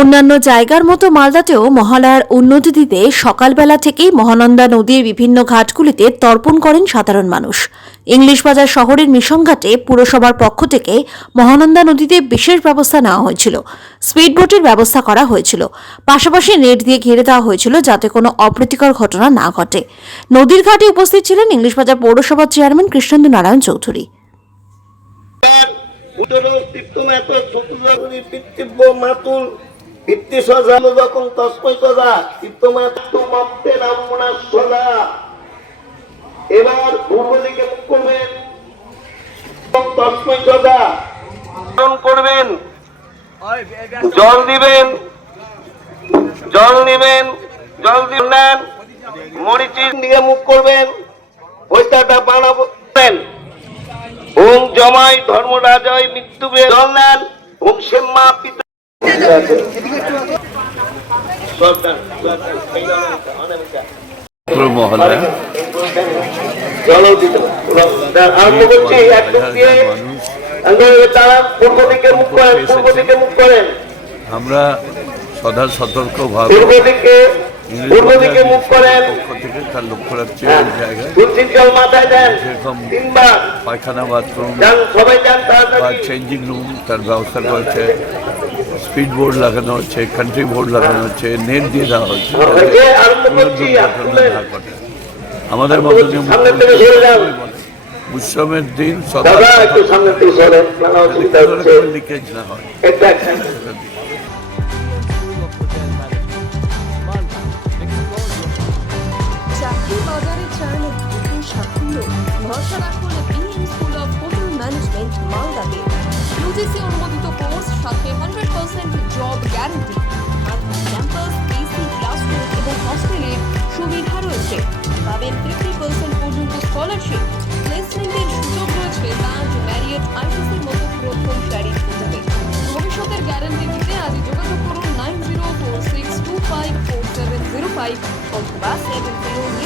অন্যান্য জায়গার মতো মালদাতেও মহালয়ার উন্নতি দিতে সকালবেলা থেকেই মহানন্দা নদীর বিভিন্ন ঘাটগুলিতে তর্পণ করেন সাধারণ মানুষ। ইংলিশ বাজার শহরের মিশনঘাটে পুরসভার পক্ষ থেকে মহানন্দা নদীতে বিশেষ ব্যবস্থা নেওয়া হয়েছিল। স্পিডবোটের ব্যবস্থা করা হয়েছিল। পাশাপাশি নেট দিয়ে ঘিরে দেওয়া হয়েছিল যাতে কোনো অপ্রীতিকর ঘটনা না ঘটে। নদীর ঘাটে উপস্থিত ছিলেন ইংলিশ বাজার পৌরসভার চেয়ারম্যান কৃষ্ণেন্দু নারায়ণ চৌধুরী। মাতুল। পিতৃ সজা যখন তস্মৈ সজা সজা। এবার পূর্ব দিকে মুখ করবেন। এবং তস্মৈ সজা করবেন। জল দিবেন। জল নিবেন। জল দিবেন। মরিচির দিকে মুখ করবেন। ওইটাটা বানাবেন ওম জমাই ধর্মরাজয় মৃত্যুবে। জল নেন। ওম সেম্মা পিতা মহল্লা আমরা সদা সতর্ক ভাবে পূর্ব দিকে মুখ করেন। থেকে তার লক্ষ্য রাখছি। ওই জায়গায় মাথায় দেন। তিনবার পায়খানা বাথরুম সবাই যান তাড়াতাড়ি চেঞ্জিং রুম তার ব্যবস্থা করেছে স্পিড বোর্ড লাগানো হচ্ছে কান্ট্রি বোর্ড লাগানো হচ্ছে নেট দিয়ে দেওয়া হচ্ছে। আমাদের যান। উৎসবের দিন লিকেজ না হয়। চাকরি বাজারে সাফল্য ভরসা রাখুন মালদাতে ইউজিসি অনুমোদিত কোর্স সাথে hundred percent job guarantee campus AC classroom এবং হস্টেলের সুবিধা রয়েছে। পাবেন ফিফটি পার্সেন্ট পর্যন্ত স্কলারশিপ প্লেসমেন্টের সুযোগ রয়েছে তাজ ম্যারিয়েট আইটিসির মতো প্রথম সারির হোটেলে ভবিষ্যতের গ্যারান্টি দিতে আজই যোগাযোগ করুন nine zero four six two five four seven zero five অথবা সেভেন জিরো